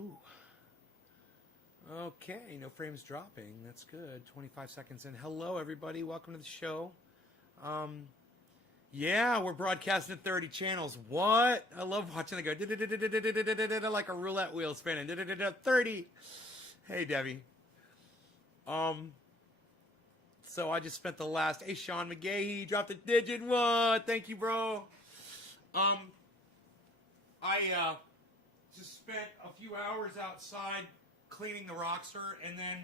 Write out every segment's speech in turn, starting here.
Ooh. Okay, no frames dropping. That's good. 25 seconds in. Hello, everybody. Welcome to the show. Yeah, we're broadcasting at 30 channels. What? I love watching it go like a roulette wheel spinning. 30. Hey, Debbie. So I just spent the last. Hey, Sean McGahee dropped a digit one. Thank you, bro. I just spent a few hours outside cleaning the Rockster, and then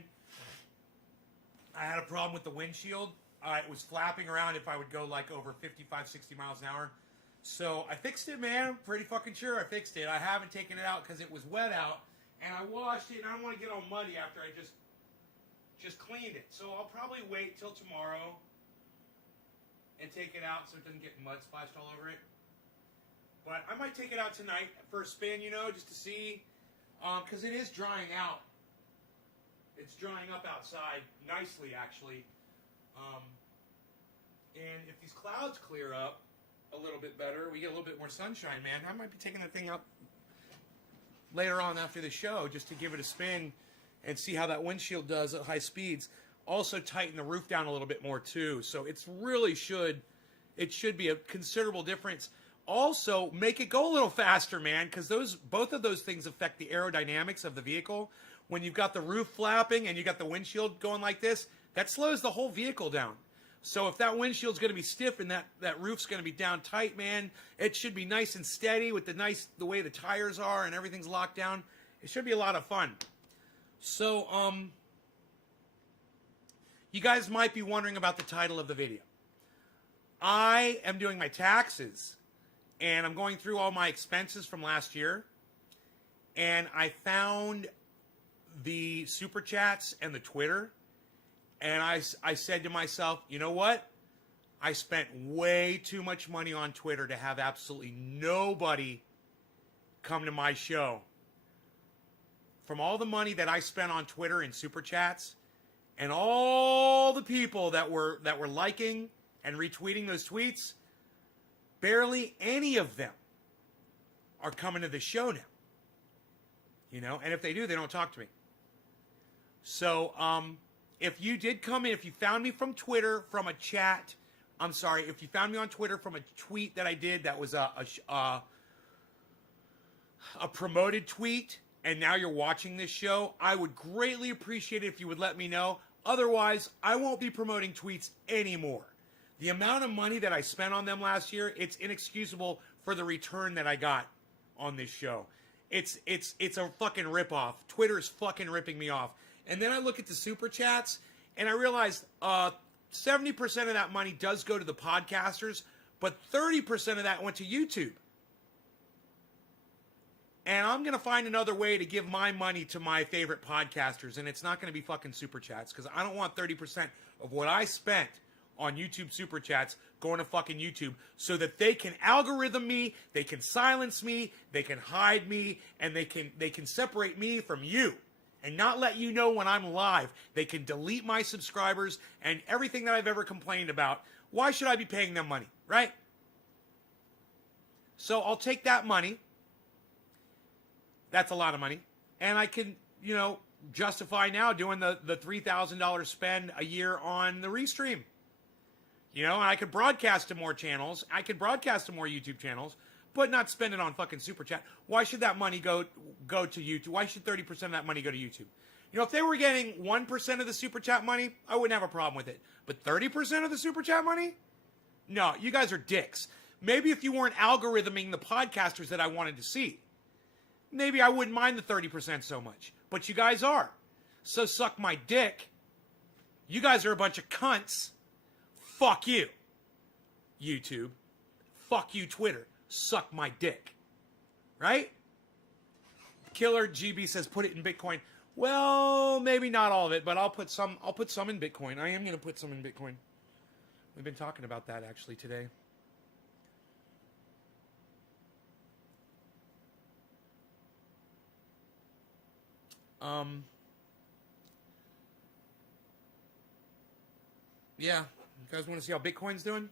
I had a problem with the windshield. It was flapping around if I would go like over 55, 60 miles an hour. So I fixed it, man. I'm pretty fucking sure I fixed it. I haven't taken it out because it was wet out, and I washed it, and I don't want to get all muddy after I just cleaned it. So I'll probably wait till tomorrow and take it out so it doesn't get mud splashed all over it. But I might take it out tonight for a spin, you know, just to see, because it is drying out. It's drying up outside nicely, actually. And if these clouds clear up a little bit better, we get a little bit more sunshine, man. I might be taking the thing up later on after the show just to give it a spin and see how that windshield does at high speeds. Also tighten the roof down a little bit more too. So it should be a considerable difference. Also, make it go a little faster, man, because both of those things affect the aerodynamics of the vehicle. When you've got the roof flapping and you got the windshield going like this, that slows the whole vehicle down. So if that windshield's going to be stiff and that roof's going to be down tight, man, it should be nice and steady with the way the tires are and everything's locked down. It should be a lot of fun. So, you guys might be wondering about the title of the video. I am doing my taxes, and I'm going through all my expenses from last year, and I found the Super Chats and the Twitter, and I said to myself, you know what? I spent way too much money on Twitter to have absolutely nobody come to my show. From all the money that I spent on Twitter and Super Chats, and all the people that were liking and retweeting those tweets, barely any of them are coming to the show now. You know, and if they do, they don't talk to me. So, if you did come in, if you found me from Twitter, from a chat, if you found me on Twitter from a tweet that I did that was a promoted tweet, and now you're watching this show, I would greatly appreciate it if you would let me know. Otherwise, I won't be promoting tweets anymore. The amount of money that I spent on them last year, it's inexcusable for the return that I got on this show. It's a fucking ripoff. Twitter's fucking ripping me off. And then I look at the Super Chats, and I realize 70% of that money does go to the podcasters, but 30% of that went to YouTube. And I'm going to find another way to give my money to my favorite podcasters, and it's not going to be fucking Super Chats, because I don't want 30% of what I spent on YouTube Super Chats going to fucking YouTube so that they can algorithm me, they can silence me, they can hide me, and they can separate me from you and not let you know when I'm live. They can delete my subscribers and everything that I've ever complained about. Why should I be paying them money, right? So I'll take that money. That's a lot of money. And I can, justify now doing the $3,000 spend a year on the Restream. And I could broadcast to more channels. I could broadcast to more YouTube channels, but not spend it on fucking Super Chat. Why should that money go to YouTube? Why should 30% of that money go to YouTube? If they were getting 1% of the Super Chat money, I wouldn't have a problem with it. But 30% of the Super Chat money? No, you guys are dicks. Maybe if you weren't algorithming the podcasters that I wanted to see, maybe I wouldn't mind the 30% so much. But you guys are. So suck my dick. You guys are a bunch of cunts. Fuck you, YouTube. Fuck you, Twitter. Suck my dick. Right? Killer GB says put it in Bitcoin. Well, maybe not all of it, but I'll put some in Bitcoin. I am going to put some in Bitcoin. We've been talking about that actually today. Yeah. You guys want to see how Bitcoin's doing?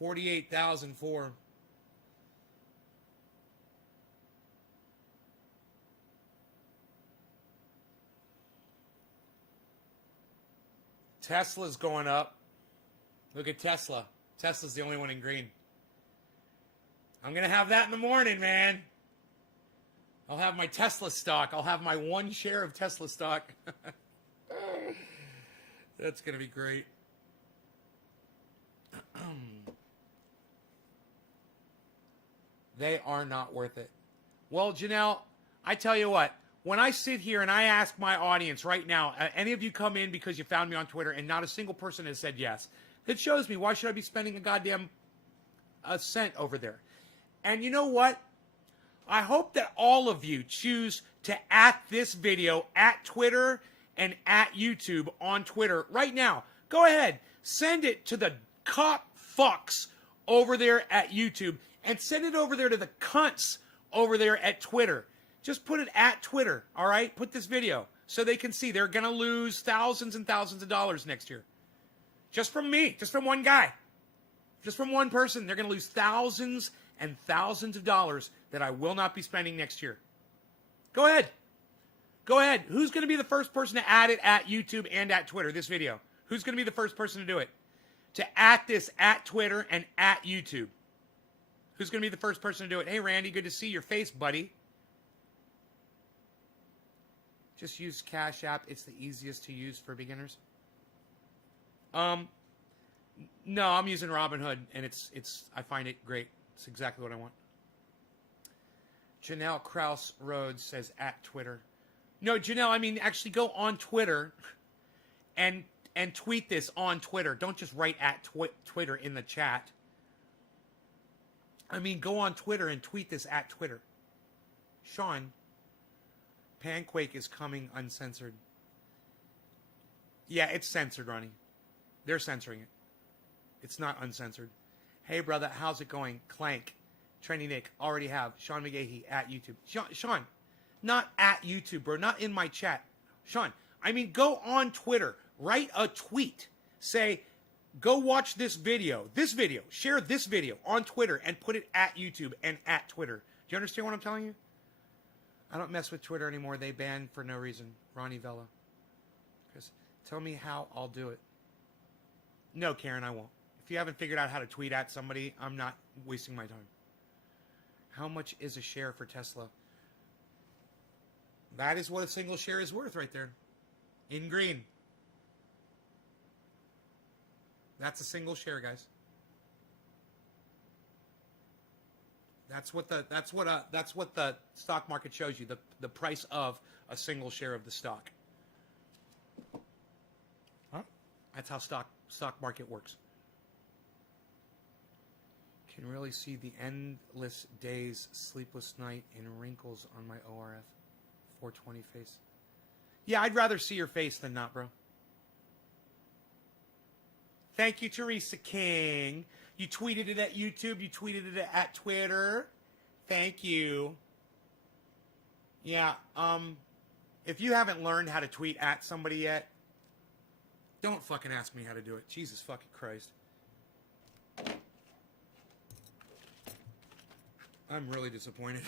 48,004. Tesla's going up. Look at Tesla. Tesla's the only one in green. I'm going to have that in the morning, man. I'll have my Tesla stock. I'll have my 1 share of Tesla stock. That's going to be great. They are not worth it. Well, Janelle, I tell you what. When I sit here and I ask my audience right now, any of you come in because you found me on Twitter and not a single person has said yes, that shows me why should I be spending a cent over there? And you know what? I hope that all of you choose to at this video at Twitter and at YouTube on Twitter right now. Go ahead. Send it to the cop fucks over there at YouTube and send it over there to the cunts over there at Twitter. Just put it at Twitter, all right? Put this video so they can see they're going to lose thousands and thousands of dollars next year. Just from me, just from one guy, just from one person. They're going to lose thousands and thousands of dollars that I will not be spending next year. Go ahead. Go ahead. Who's going to be the first person to add it at YouTube and at Twitter, this video? Who's going to be the first person to do it? To at this at Twitter and at YouTube. Who's going to be the first person to do it? Hey, Randy, good to see your face, buddy. Just use Cash App. It's the easiest to use for beginners. No, I'm using Robinhood, and I find it great. It's exactly what I want. Janelle Krause Rhodes says at Twitter. No, Janelle, I mean actually go on Twitter and tweet this on Twitter. Don't just write at Twitter in the chat. I mean go on Twitter and tweet this at Twitter. Sean, Panquake is coming uncensored. Yeah, it's censored, Ronnie. They're censoring it. It's not uncensored. Hey, brother, how's it going? Clank. Trendy Nick. Already have. Sean McGahee at YouTube. Sean, not at YouTube, bro. Not in my chat. Sean, I mean, go on Twitter. Write a tweet. Say, go watch this video. This video. Share this video on Twitter and put it at YouTube and at Twitter. Do you understand what I'm telling you? I don't mess with Twitter anymore. They ban for no reason. Ronnie Vella. Chris, tell me how I'll do it. No, Karen, I won't. If you haven't figured out how to tweet at somebody, I'm not wasting my time. How much is a share for Tesla? That is what a single share is worth right there. In green. That's a single share, guys. That's what the stock market shows you, the price of a single share of the stock. Huh? That's how stock market works. Can really see the endless days, sleepless night, and wrinkles on my ORF 420 face. Yeah, I'd rather see your face than not, bro. Thank you, Teresa King. You tweeted it at YouTube. You tweeted it at Twitter. Thank you. Yeah, if you haven't learned how to tweet at somebody yet, don't fucking ask me how to do it. Jesus fucking Christ. I'm really disappointed.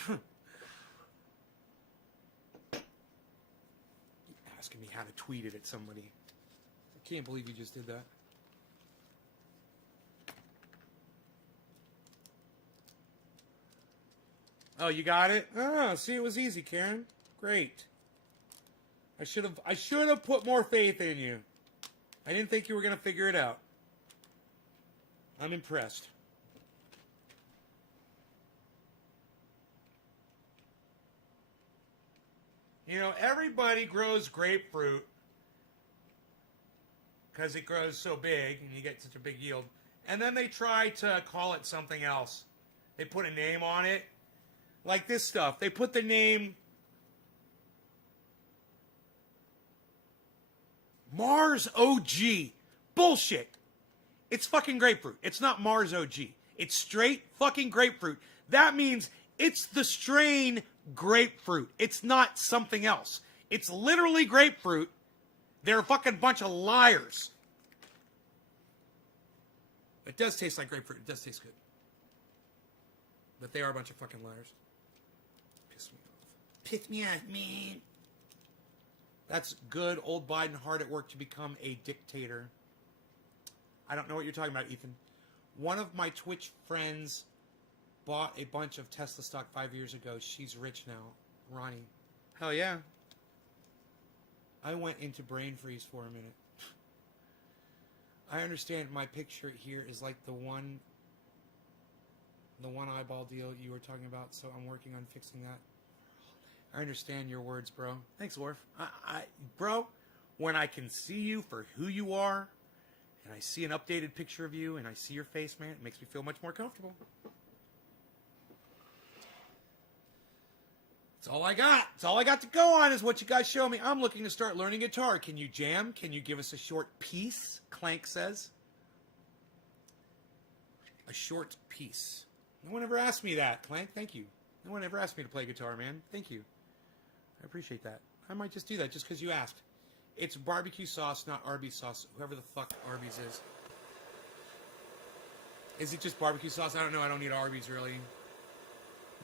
Asking me how to tweet it at somebody. I can't believe you just did that. Oh, you got it? Oh, see, it was easy, Karen. Great. I should have put more faith in you. I didn't think you were going to figure it out. I'm impressed. You know, everybody grows grapefruit because it grows so big and you get such a big yield. And then they try to call it something else. They put a name on it. Like this stuff. They put the name Mars OG. Bullshit. It's fucking grapefruit. It's not Mars OG. It's straight fucking grapefruit. That means it's the strain grapefruit. It's not something else. It's literally grapefruit. They're a fucking bunch of liars. It does taste like grapefruit. It does taste good. But they are a bunch of fucking liars. Piss me off. Piss me off, man. That's good old Biden hard at work to become a dictator. I don't know what you're talking about, Ethan. One of my Twitch friends bought a bunch of Tesla stock 5 years ago. She's rich now. Ronnie. Hell yeah. I went into brain freeze for a minute. I understand my picture here is like the one eyeball deal you were talking about, so I'm working on fixing that. I understand your words, bro. Thanks, Worf. Bro, when I can see you for who you are, and I see an updated picture of you, and I see your face, man, it makes me feel much more comfortable. That's all I got. That's all I got to go on is what you guys show me. I'm looking to start learning guitar. Can you jam? Can you give us a short piece? Clank says. A short piece. No one ever asked me that, Clank. Thank you. No one ever asked me to play guitar, man. Thank you. I appreciate that. I might just do that just because you asked. It's barbecue sauce, not Arby's sauce. Whoever the fuck Arby's is. Is it just barbecue sauce? I don't know. I don't need Arby's, really.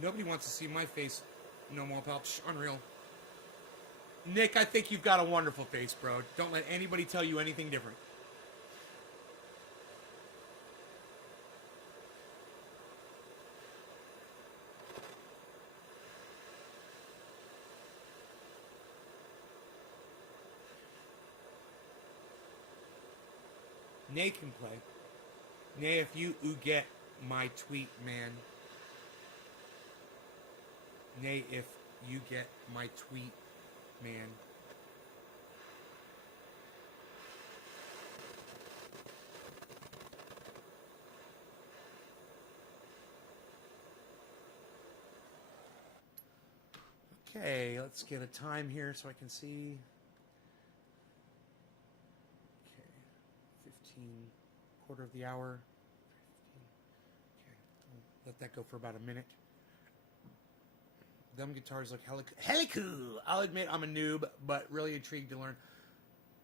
Nobody wants to see my face. No more, pal. Psh, unreal. Nick, I think you've got a wonderful face, bro. Don't let anybody tell you anything different. Nay can play. Nay, if you get my tweet, man. Nay, if you get my tweet, man. Okay, let's get a time here so I can see. Okay, 15, quarter of the hour. 15. Okay, let that go for about a minute. Them guitars look hella cool. I'll admit I'm a noob, but really intrigued to learn.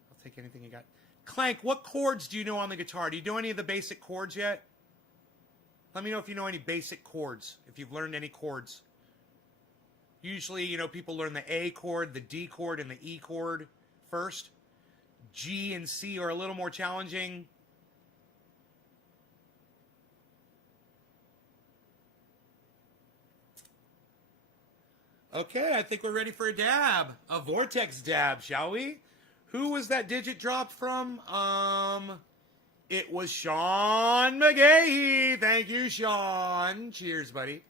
I'll take anything you got. Clank, what chords do you know on the guitar? Do you know any of the basic chords yet? Let me know if you know any basic chords, if you've learned any chords. Usually, you know, people learn the A chord, the D chord, and the E chord first. G and C are a little more challenging. Okay, I think we're ready for a dab. A vortex dab, shall we? Who was that digit dropped from? It was Sean McGahee. Thank you, Sean. Cheers, buddy.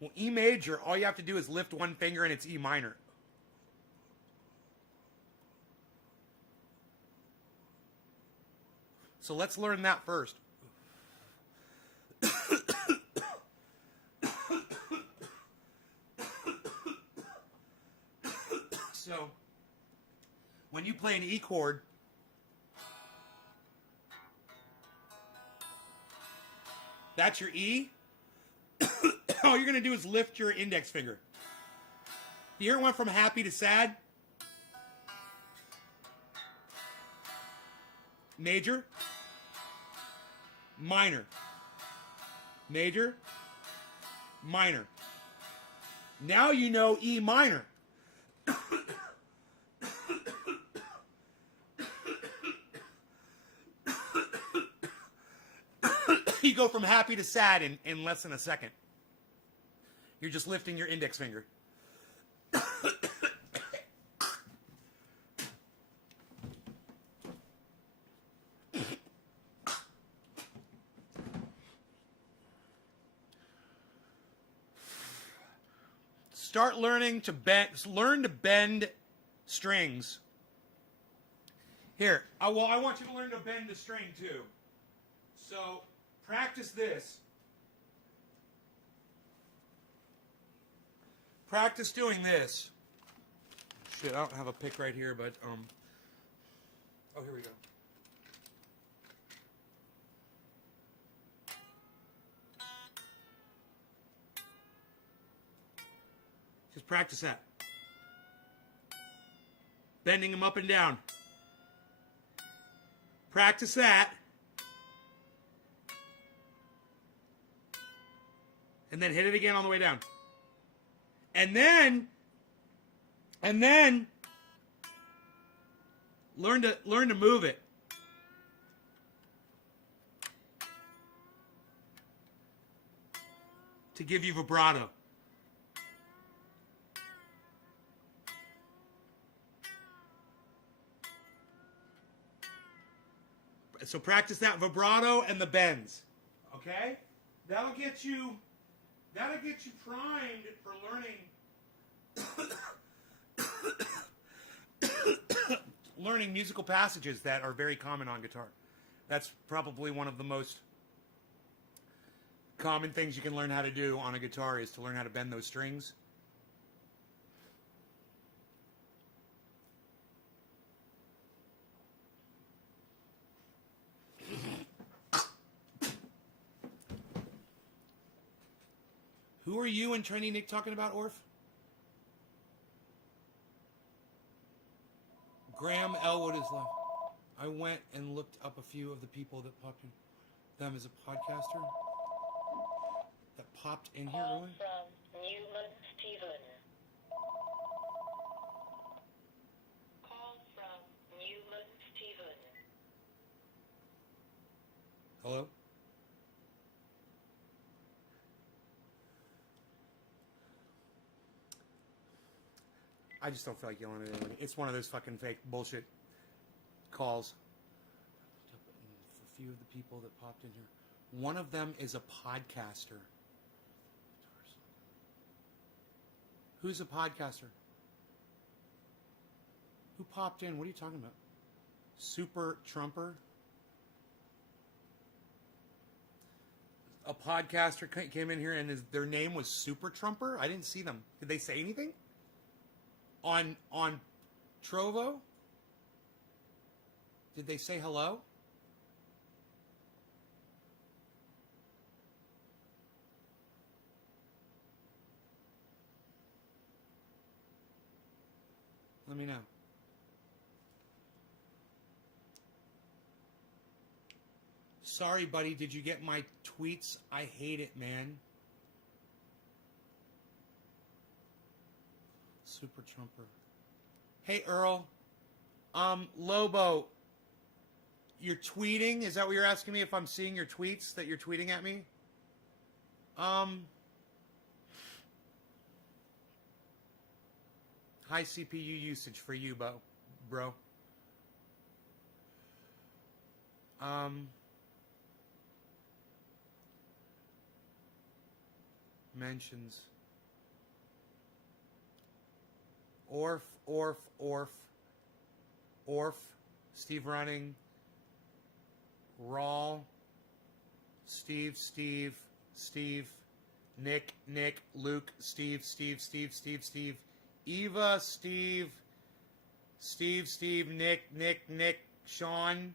Well, E major, all you have to do is lift one finger and it's E minor. So let's learn that first. So, when you play an E chord, that's your E. All you're going to do is lift your index finger. You hear it went from happy to sad? Major. Minor. Major. Minor. Now you know E minor. You go from happy to sad in less than a second. You're just lifting your index finger. Start learning to bend. Learn to bend strings. Here, I want you to learn to bend the string too. So practice this. Practice doing this. Shit, I don't have a pick right here, but oh, here we go. Just practice that. Bending them up and down. Practice that. And then hit it again on the way down. And then learn to move it. To give you vibrato. So practice that vibrato and the bends. Okay? That'll get you primed for learning musical passages that are very common on guitar. That's probably one of the most common things you can learn how to do on a guitar is to learn how to bend those strings. Who are you and Trendy Nick talking about, Orf? Graham Elwood is left. I went and looked up a few of the people that popped in. Them as a podcaster that popped in here earlier. From Newman Stephen. Call from Newman Stephen. Hello? I just don't feel like yelling at anybody. It's one of those fucking fake bullshit calls. For a few of the people that popped in here. One of them is a podcaster. Who's a podcaster? Who popped in? What are you talking about? Super Trumper? A podcaster came in here and their name was Super Trumper? I didn't see them. Did they say anything? On Trovo? Did they say hello? Let me know. Sorry, buddy, did you get my tweets? I hate it, man. Super Trumper. Hey, Earl. Lobo, you're tweeting? Is that what you're asking me, if I'm seeing your tweets that you're tweeting at me? High CPU usage for you, bro. Mentions. Orf, Steve Running, Rawl, Steve, Nick, Luke, Steve, Eva, Steve, Nick, Sean,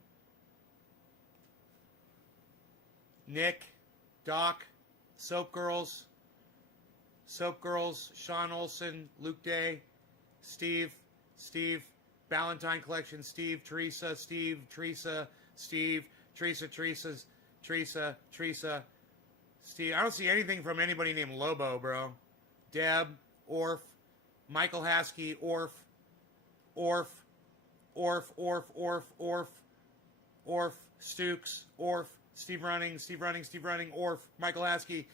Nick, Doc, Soap Girls, Sean Olson, Luke Day, Steve, Valentine Collection, Teresa, Steve, Steve, Steve. I don't see anything from anybody named Lobo, bro. Deb, Orf, Michael Haskey, Orf, Stukes, Orf, Steve Running, Orf, Michael Haskey,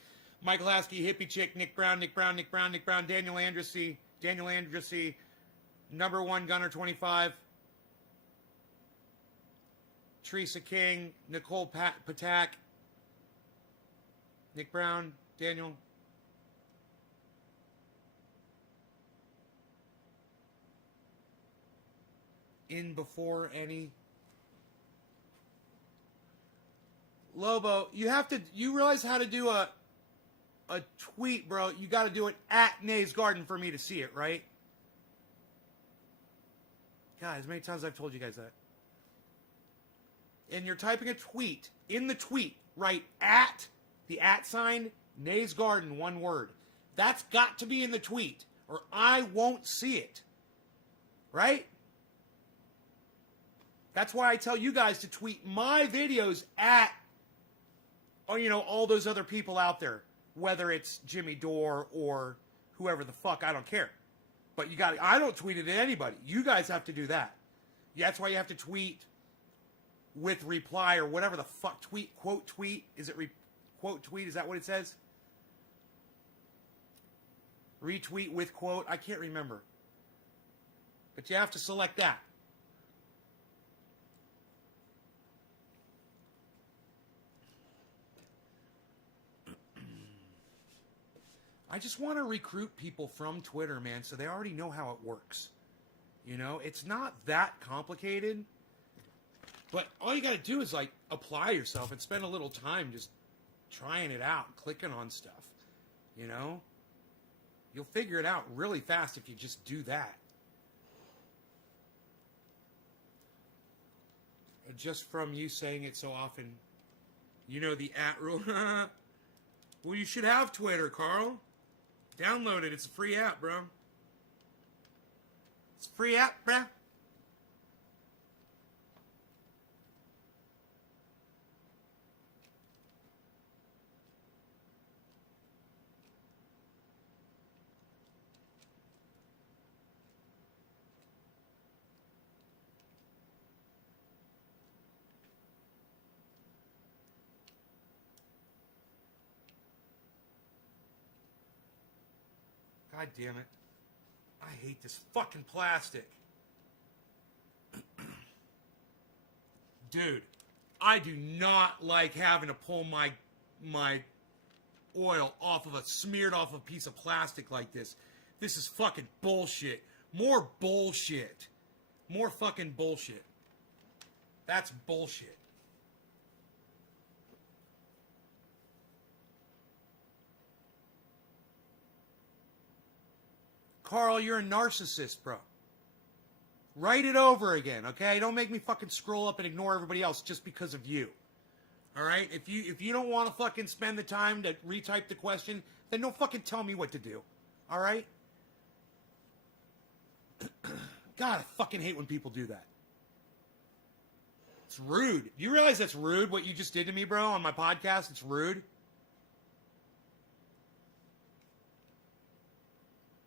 Hippie Chick, Nick Brown, Daniel Andressy, number one Gunner 25, Teresa King, Nicole Patak, Nick Brown, Daniel. in before any. Lobo, you realize how to do a tweet, bro. You got to do it at Nay's Garden for me to see it, right? God, as many times I've told you guys that. And you're typing a tweet. In the tweet, write at, the at sign, Nay's Garden, one word. That's got to be in the tweet, or I won't see it. Right? That's why I tell you guys to tweet my videos at, all those other people out there. Whether it's Jimmy Dore or whoever the fuck, I don't care. But I don't tweet it at anybody. You guys have to do that. That's why you have to tweet with reply or whatever the fuck. Quote tweet. Is it quote tweet? Is that what it says? Retweet with quote. I can't remember. But you have to select that. I just want to recruit people from Twitter, man, so they already know how it works. It's not that complicated. But all you got to do is, apply yourself and spend a little time just trying it out, clicking on stuff. You'll figure it out really fast if you just do that. Just from you saying it so often, the at rule. Well, you should have Twitter, Carl. Download it. It's a free app, bro. It's a free app, bro. God damn it. I hate this fucking plastic. Dude, I do not like having to pull my oil smeared off a piece of plastic like this. This is fucking bullshit. More bullshit. More fucking bullshit. That's bullshit. Carl, you're a narcissist, bro. Write it over again, okay? Don't make me fucking scroll up and ignore everybody else just because of you. All right? If you don't want to fucking spend the time to retype the question, then don't fucking tell me what to do. All right? God, I fucking hate when people do that. It's rude. Do you realize that's rude, what you just did to me, bro, on my podcast? It's rude.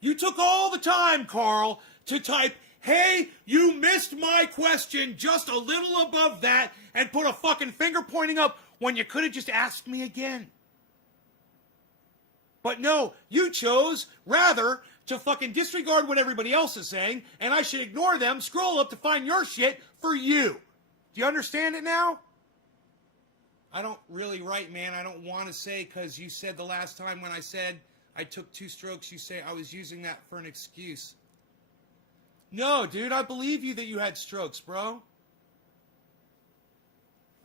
You took all the time, Carl, to type, hey, you missed my question just a little above that, and put a fucking finger pointing up when you could have just asked me again. But no, you chose, rather, to fucking disregard what everybody else is saying, and I should ignore them, scroll up to find your shit for you. Do you understand it now? I don't really write, man. I don't want to say, because you said the last time when I said I took 2 strokes, you say I was using that for an excuse. No, dude, I believe you that you had strokes, bro.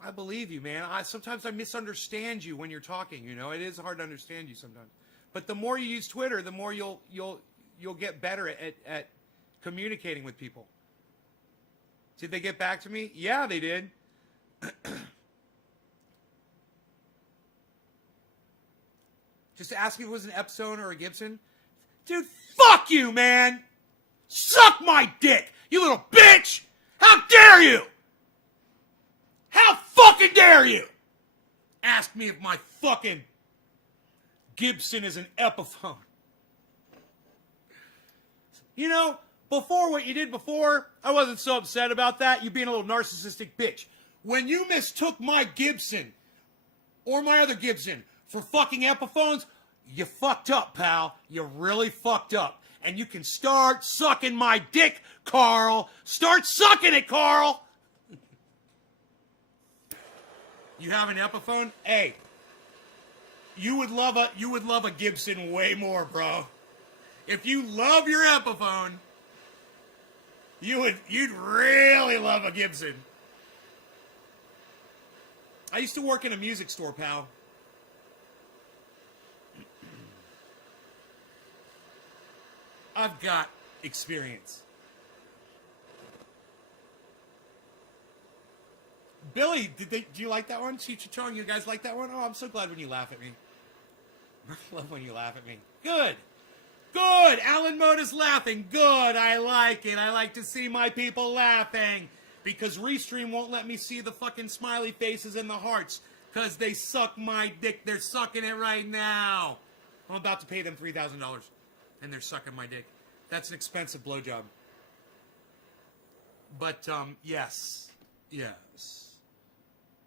I believe you, man. Sometimes I misunderstand you when you're talking, It is hard to understand you sometimes. But the more you use Twitter, the more you'll get better at communicating with people. Did they get back to me? Yeah, they did. Just ask me if it was an Epson or a Gibson. Dude, fuck you, man! Suck my dick, you little bitch! How dare you! How fucking dare you! Ask me if my fucking Gibson is an Epiphone. Before what you did before, I wasn't so upset about that. You being a little narcissistic bitch. When you mistook my Gibson or my other Gibson for fucking Epiphones, you fucked up, pal. You really fucked up. And you can start sucking my dick, Carl. Start sucking it, Carl. You have an Epiphone? Hey, you would love a Gibson way more, bro. If you love your Epiphone, You'd really love a Gibson. I used to work in a music store, pal. I've got experience. Billy, do you like that one? Cheech Chong, you guys like that one? Oh, I'm so glad when you laugh at me. I love when you laugh at me. Good. Good. Alan Moda's laughing. Good. I like it. I like to see my people laughing. Because Restream won't let me see the fucking smiley faces and the hearts. Because they suck my dick. They're sucking it right now. I'm about to pay them $3,000. And they're sucking my dick. That's an expensive blowjob. But, yes. Yes.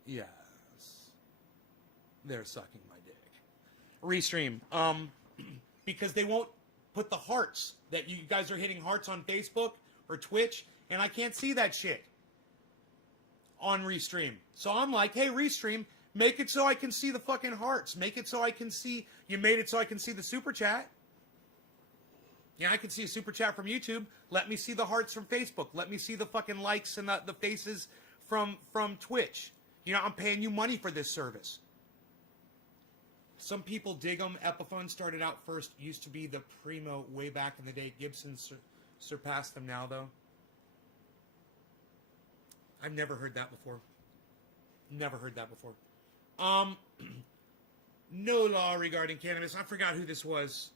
Yes. They're sucking my dick. Restream. Because they won't put the hearts that you guys are hitting hearts on Facebook or Twitch, and I can't see that shit on Restream. So I'm like, hey, Restream, make it so I can see the fucking hearts. Make it so I can see, you made it so I can see the super chat. Yeah, I can see a super chat from YouTube. Let me see the hearts from Facebook. Let me see the fucking likes and the faces from Twitch. You know, I'm paying you money for this service. Some people dig them. Epiphone started out first. Used to be the primo way back in the day. Gibson surpassed them now, though. I've never heard that before. Never heard that before. No law regarding cannabis. I forgot who this was.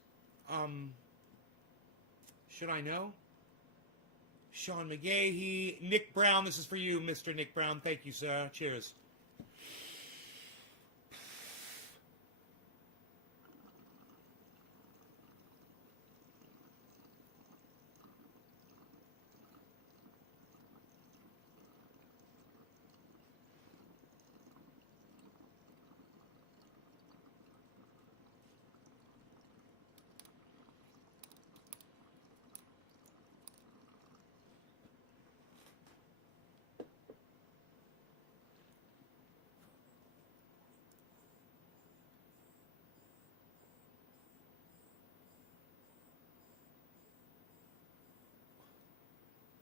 Should I know? Sean McGahee. Nick Brown. This is for you, Mr. Nick Brown. Thank you, sir. Cheers.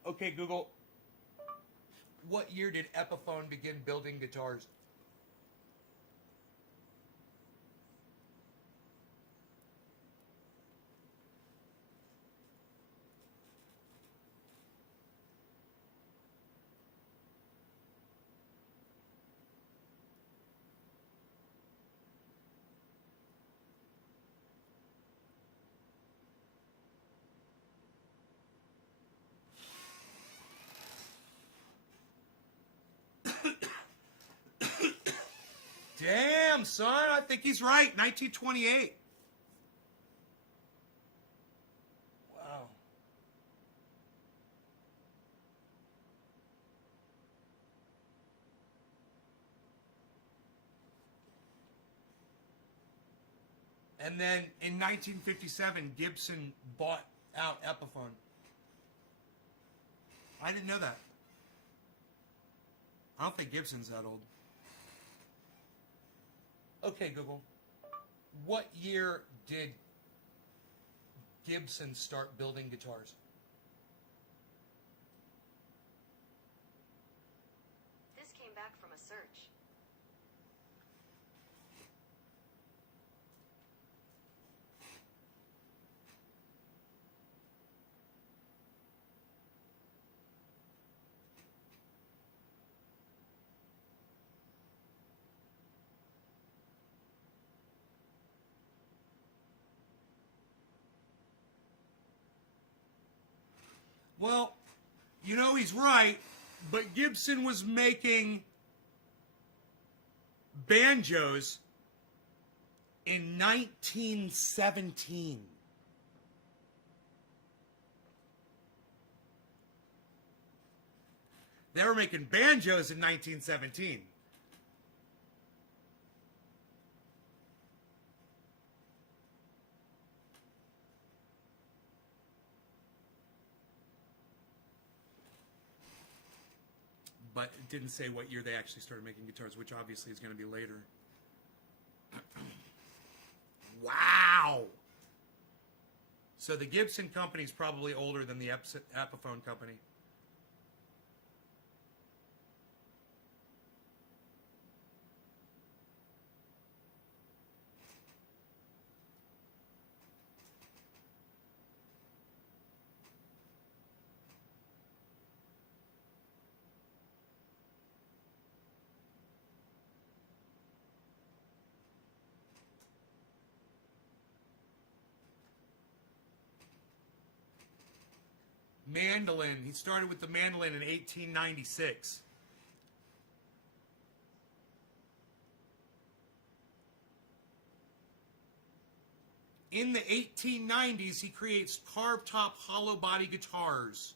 Okay, Google. What year did Epiphone begin building guitars? Damn, son, I think he's right. 1928. Wow. And then in 1957, Gibson bought out Epiphone. I didn't know that. I don't think Gibson's that old. Okay, Google. What year did Gibson start building guitars? This came back from a search. Well, you know he's right, but Gibson was making banjos in 1917. They were making banjos in 1917. But it didn't say what year they actually started making guitars, which obviously is going to be later. Wow! So the Gibson company is probably older than the Epiphone company. Mandolin. He started with the mandolin in 1896. In the 1890s, he creates carved top hollow body guitars.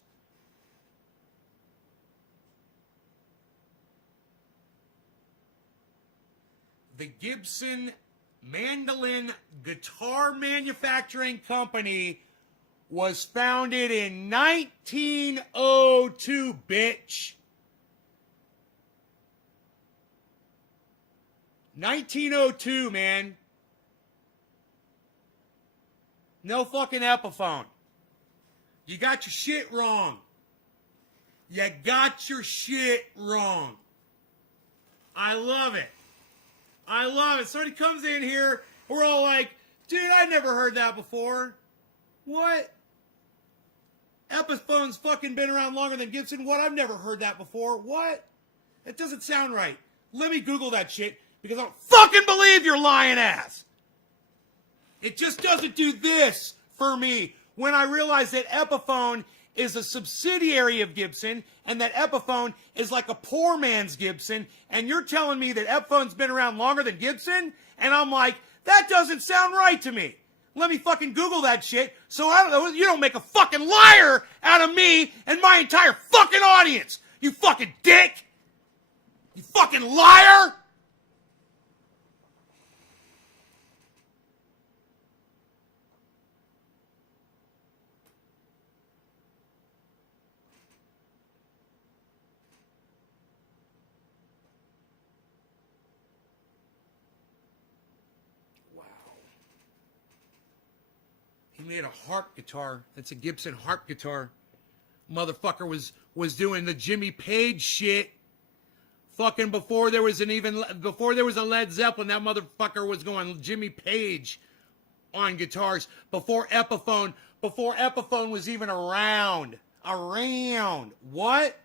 The Gibson Mandolin Guitar Manufacturing Company was founded in 1902, bitch. 1902, man. No fucking Epiphone. You got your shit wrong. You got your shit wrong. I love it. I love it. Somebody comes in here, we're all like, dude, I never heard that before. What? Epiphone's fucking been around longer than Gibson? What? I've never heard that before. What? That doesn't sound right. Let me Google that shit because I don't fucking believe your lying ass. It just doesn't do this for me when I realize that Epiphone is a subsidiary of Gibson and that Epiphone is like a poor man's Gibson, and you're telling me that Epiphone's been around longer than Gibson? And I'm like, that doesn't sound right to me. Let me fucking Google that shit so I don't know, you don't make a fucking liar out of me and my entire fucking audience. You fucking dick. You fucking liar. He made a harp guitar. That's a Gibson harp guitar. Motherfucker was doing the Jimmy Page shit. Fucking before there was a Led Zeppelin, that motherfucker was going Jimmy Page on guitars. Before Epiphone was even around. What?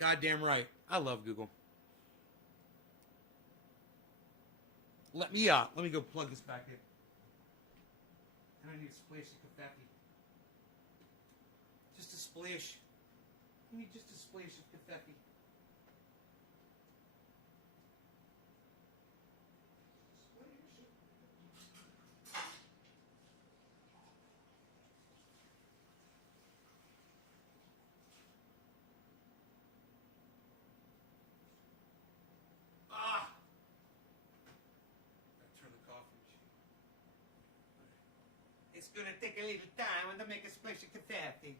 Goddamn right. I love Google. Let me go plug this back in. And I need a splash of confetti. Just a splash. I need just a splash of confetti. It's gonna take a little time to make a splash of confetti.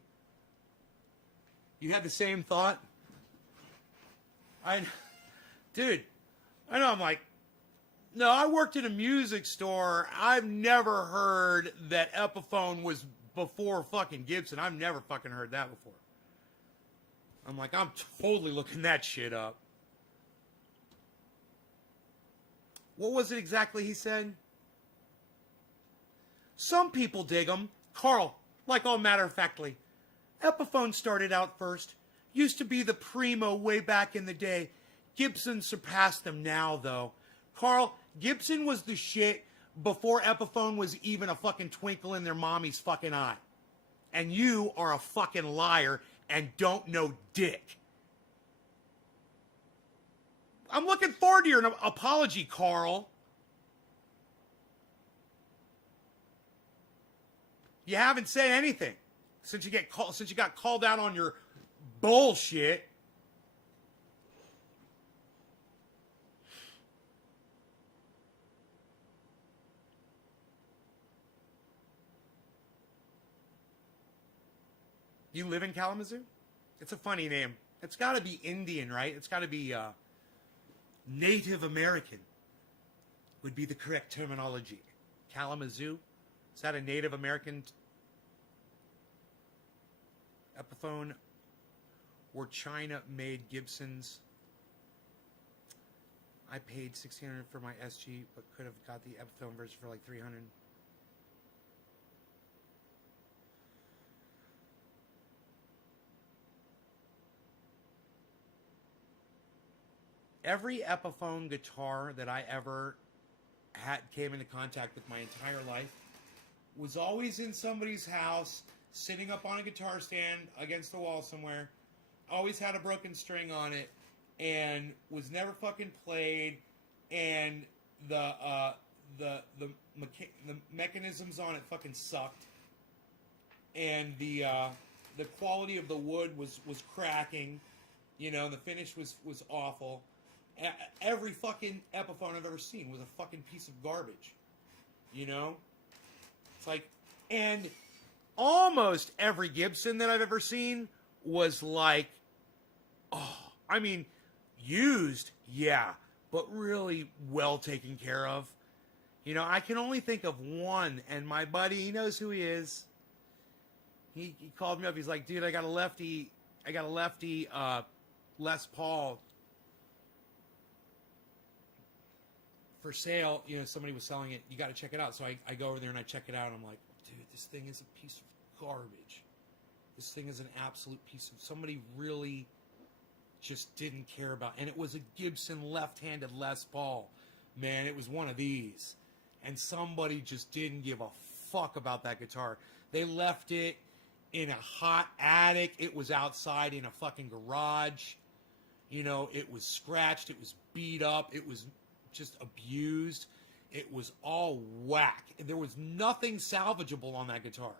You had the same thought? Dude, I know, I'm like, no, I worked in a music store. I've never heard that Epiphone was before fucking Gibson. I've never fucking heard that before. I'm like, I'm totally looking that shit up. What was it exactly he said? Some people dig them. Carl, like all matter-of-factly. Epiphone started out first. Used to be the primo way back in the day. Gibson surpassed them now, though. Carl, Gibson was the shit before Epiphone was even a fucking twinkle in their mommy's fucking eye. And you are a fucking liar and don't know dick. I'm looking forward to your apology, Carl. You haven't said anything since you got called out on your bullshit. You live in Kalamazoo? It's a funny name. It's got to be Indian, right? It's got to be Native American would be the correct terminology. Kalamazoo? Is that a Native American Epiphone or China made Gibsons? I paid $1,600 for my SG, but could have got the Epiphone version for like $300. Every Epiphone guitar that I ever came into contact with my entire life was always in somebody's house, sitting up on a guitar stand against the wall somewhere. Always had a broken string on it, and was never fucking played. And the mechanisms on it fucking sucked. And the quality of the wood was cracking. You know, the finish was awful. Every fucking Epiphone I've ever seen was a fucking piece of garbage. You know? It's like, and almost every Gibson that I've ever seen was like, oh, I mean, used, yeah, but really well taken care of. You know, I can only think of one, and my buddy, he knows who he is. He called me up. He's like, dude, I got a lefty Les Paul for sale. You know, somebody was selling it. You got to check it out. So I go over there and I check it out. And I'm like, dude, this thing is a piece of garbage. This thing is an absolute piece of... Somebody really just didn't care about... And it was a Gibson left-handed Les Paul. Man, it was one of these. And somebody just didn't give a fuck about that guitar. They left it in a hot attic. It was outside in a fucking garage. You know, it was scratched. It was beat up. It was just abused. It was all whack. There was nothing salvageable on that guitar.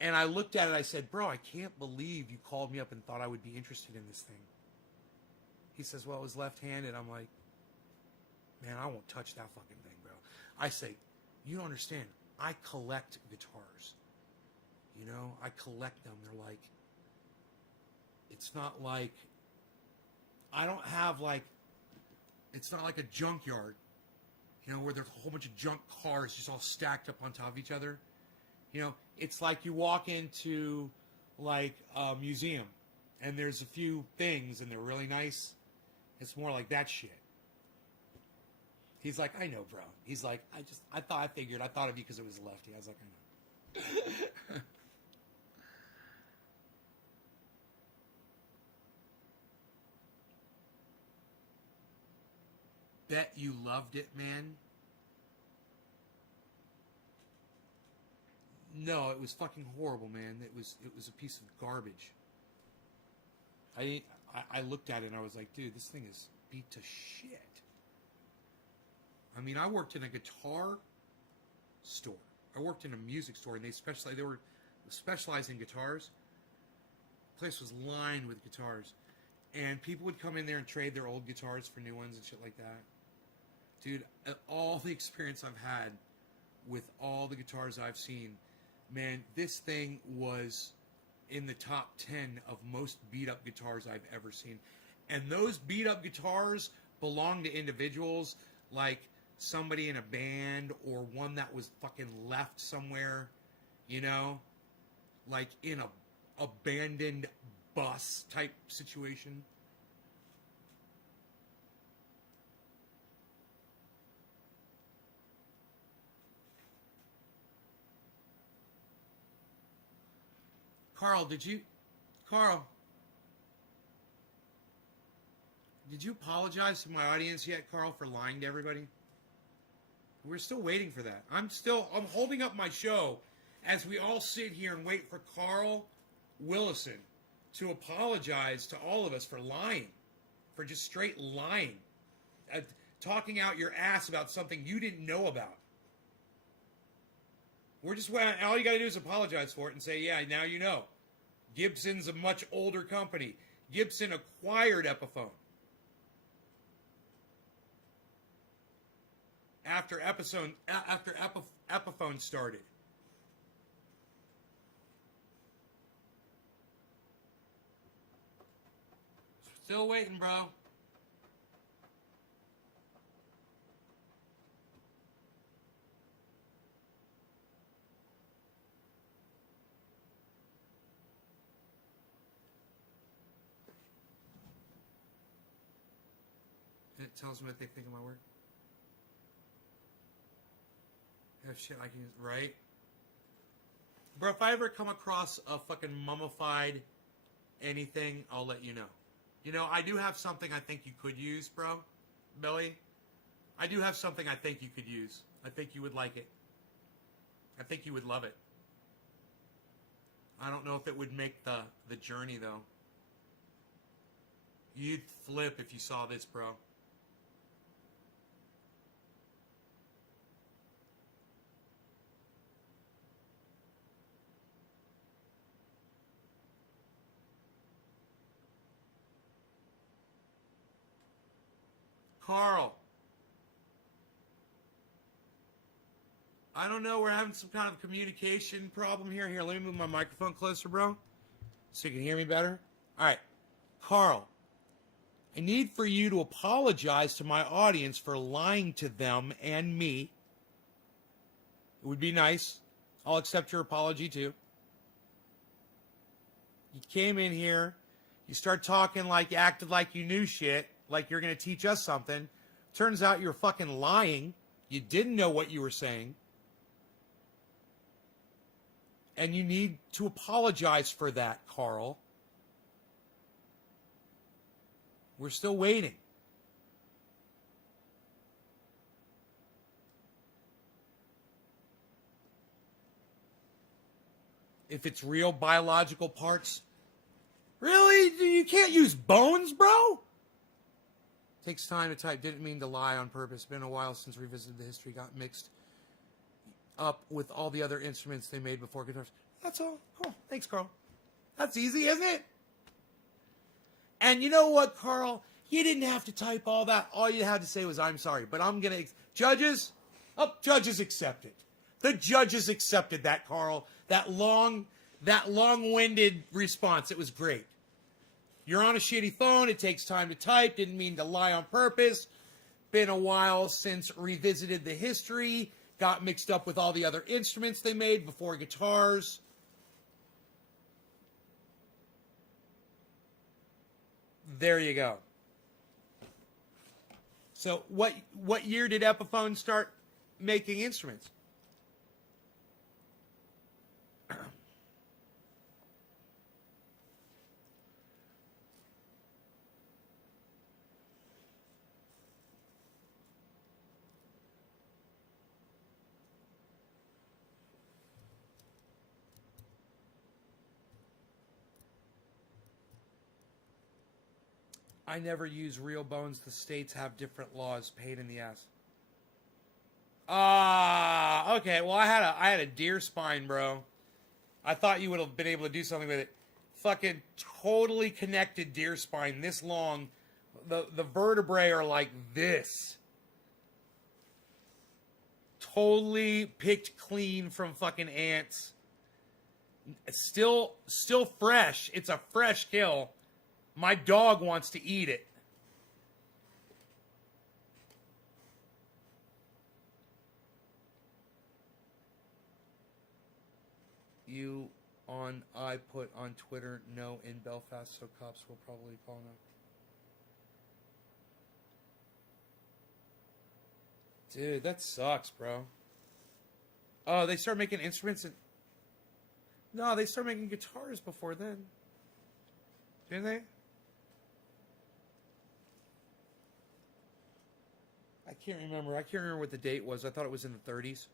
And I looked at it. I said, bro, I can't believe you called me up and thought I would be interested in this thing. He says, well, it was left-handed. I'm like, man, I won't touch that fucking thing, bro. I say, you don't understand. I collect guitars. You know, I collect them. They're like, it's not like, I don't have like, it's not like a junkyard, you know, where there's a whole bunch of junk cars just all stacked up on top of each other. You know, it's like you walk into like a museum and there's a few things and they're really nice. It's more like that shit. He's like, I know, bro. He's like, I thought of you because it was a lefty. I was like, I know. Bet you loved it, man. No, it was fucking horrible, man. It was a piece of garbage. I looked at it and I was like, dude, this thing is beat to shit. I mean, I worked in a guitar store. I worked in a music store, and they were specialized in guitars. The place was lined with guitars, and people would come in there and trade their old guitars for new ones and shit like that. Dude, all the experience I've had with all the guitars I've seen, man, this thing was in the top 10 of most beat-up guitars I've ever seen. And those beat-up guitars belong to individuals like somebody in a band or one that was fucking left somewhere, you know? Like in a abandoned bus type situation. Carl, did you apologize to my audience yet, Carl, for lying to everybody? We're still waiting for that. I'm holding up my show as we all sit here and wait for Carl Willison to apologize to all of us for lying, for just straight lying, talking out your ass about something you didn't know about. We're just, all you got to do is apologize for it and say, yeah, now you know. Gibson's a much older company. Gibson acquired Epiphone after Epiphone started. Still waiting, bro. It tells me what they think of my work. Have shit I can use, right? Bro, if I ever come across a fucking mummified anything, I'll let you know. You know, I do have something I think you could use, bro. Billy. I do have something I think you could use. I think you would like it. I think you would love it. I don't know if it would make the journey, though. You'd flip if you saw this, bro. Carl. I don't know. We're having some kind of communication problem here. Here, let me move my microphone closer, bro, so you can hear me better. All right. Carl, I need for you to apologize to my audience for lying to them and me. It would be nice. I'll accept your apology, too. You came in here. You start talking like you acted like you knew shit, like you're going to teach us something. Turns out you're fucking lying. You didn't know what you were saying. And you need to apologize for that, Carl. We're still waiting. If it's real biological parts. Really? You can't use bones, bro? Takes time to type. Didn't mean to lie on purpose. Been a while since revisited the history. Got mixed up with all the other instruments they made before guitars. That's all. Oh, thanks, Carl. That's easy, isn't it? And you know what, Carl? You didn't have to type all that. All you had to say was, I'm sorry. But I'm going to... Judges? Oh, judges accepted. The judges accepted that, Carl. That long-winded response. It was great. You're on a shitty phone. It takes time to type. Didn't mean to lie on purpose. Been a while since revisited the history. Got mixed up with all the other instruments they made before guitars. There you go. So what year did Epiphone start making instruments? I never use real bones. The states have different laws. Pain in the ass. Okay. Well, I had a deer spine, bro. I thought you would have been able to do something with it. Fucking totally connected deer spine, this long. The vertebrae are like this. Totally picked clean from fucking ants. Still fresh. It's a fresh kill. My dog wants to eat it. You on I put on Twitter no in Belfast, so cops will probably call now. Dude, that sucks, bro. Oh, they start making instruments and... No, they start making guitars before then. Didn't they? I can't remember. I can't remember what the date was. I thought it was in the 30s.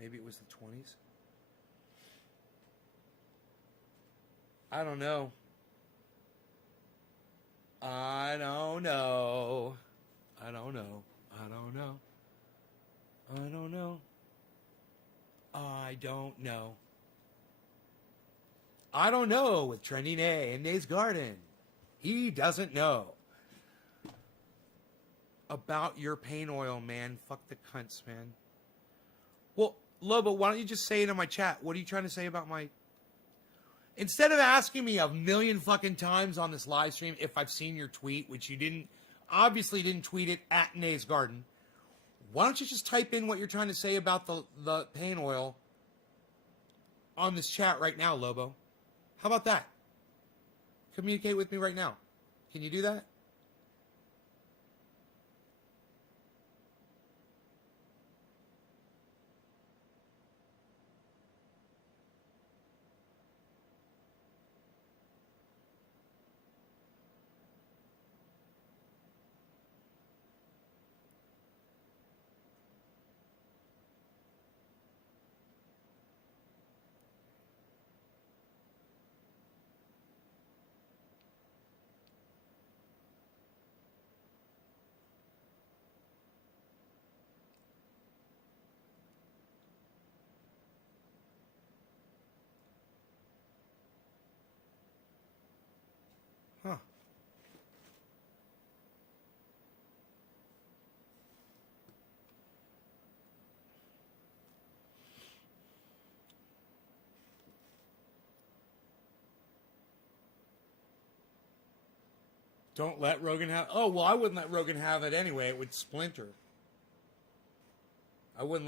Maybe it was the 20s. I don't know. I don't know. I don't know. I don't know. I don't know. I don't know. I don't know with Trendy Nay in Nay's Garden. He doesn't know. About your pain oil, man. Fuck the cunts, man. Well, Lobo, why don't you just say it in my chat? What are you trying to say about my... Instead of asking me a million fucking times on this live stream if I've seen your tweet, which you obviously didn't tweet it at Nay's Garden, why don't you just type in what you're trying to say about the pain oil on this chat right now, Lobo? How about that? Communicate with me right now. Can you do that? Don't let Rogan have. Oh well, I wouldn't let Rogan have it anyway. It would splinter. I wouldn't.